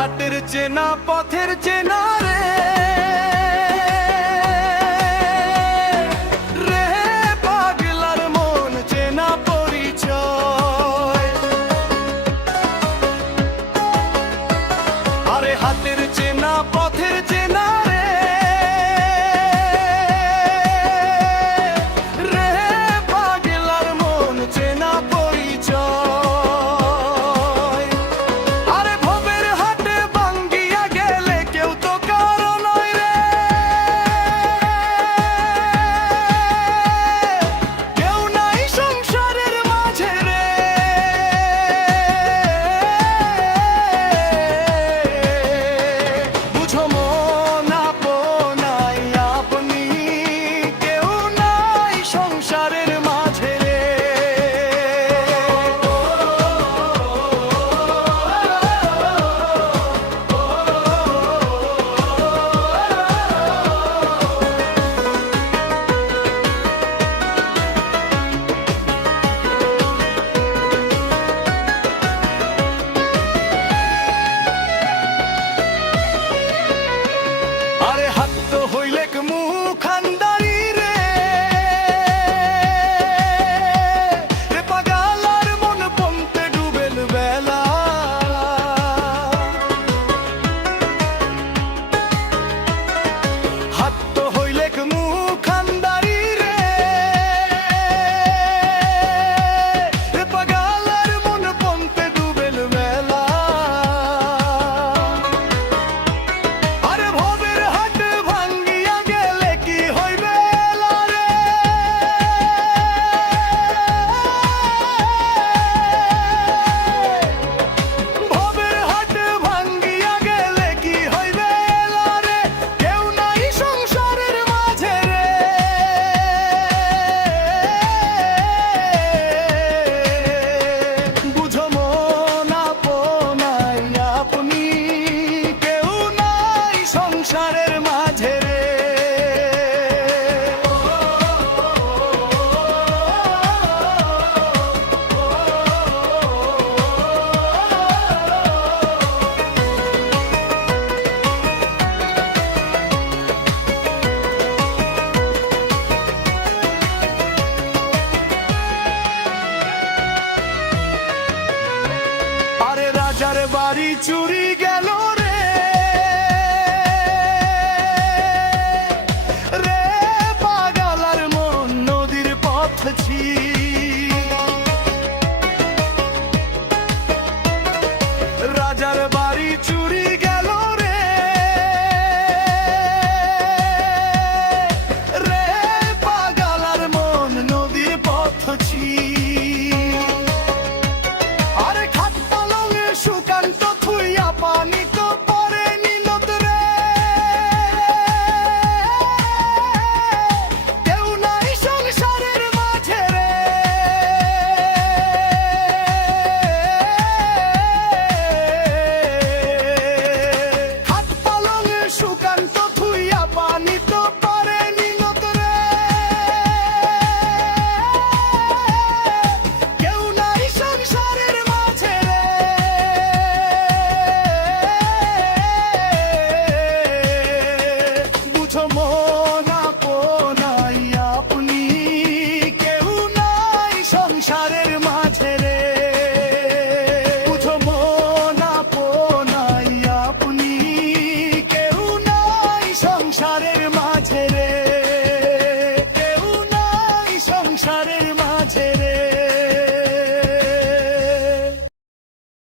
হাটের চেনা পথের চেনা রে। রে মন চেনা আরে হাতের everybody to the